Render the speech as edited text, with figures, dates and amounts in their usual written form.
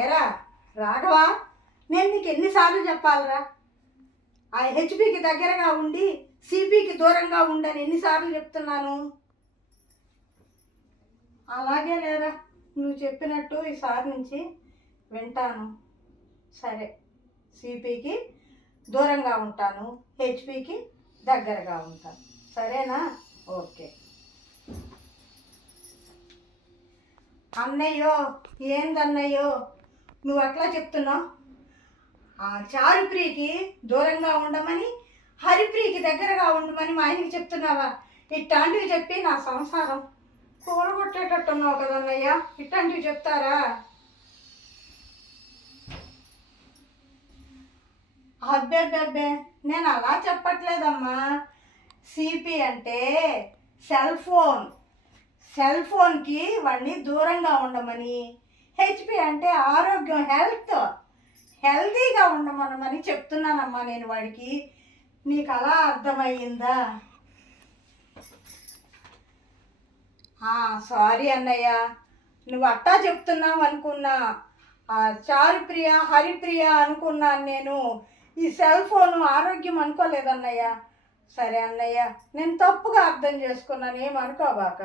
ఏరా రాఘవా, నేను నీకు ఎన్నిసార్లు చెప్పాలరా? ఆ హెచ్పికి దగ్గరగా ఉండి సిపికి దూరంగా ఉండని ఎన్నిసార్లు చెప్తున్నాను? అలాగే లేరా, నువ్వు చెప్పినట్టు ఈసారి నుంచి వింటాను. సరే, సిపికి దూరంగా ఉంటాను, హెచ్పికి దగ్గరగా ఉంటాను. సరేనా? ఓకే. అన్నయ్యో, ఏందన్నయ్యో నువ్వు అట్లా చెప్తున్నావు? ఆ చారుప్రియకి దూరంగా ఉండమని, హరిప్రియకి దగ్గరగా ఉండమని మా ఆయనకి చెప్తున్నావా? ఇట్లాంటివి చెప్పి నా సంసారం కూలగొట్టేటట్టున్నావు కదన్నయ్య. ఇట్లాంటివి చెప్తారా? అబ్బే, నేను అలా చెప్పట్లేదమ్మా. సిపి అంటే సెల్ ఫోన్కి వాడిని దూరంగా ఉండమని, హెచ్పి అంటే ఆరోగ్యం, హెల్తీగా ఉండమనమని చెప్తున్నానమ్మా నేను వాడికి. నీకు అలా అర్థమయ్యిందా? సారీ అన్నయ్య, నువ్వు అట్టా చెప్తున్నావు అనుకున్నా. చారుప్రియ హరిప్రియ అనుకున్నాను నేను. ఈ సెల్ ఫోను ఆరోగ్యం అనుకోలేదన్నయ్య. సరే అన్నయ్య, నేను తప్పుగా అర్థం చేసుకున్నాను, ఏమనుకోబాక.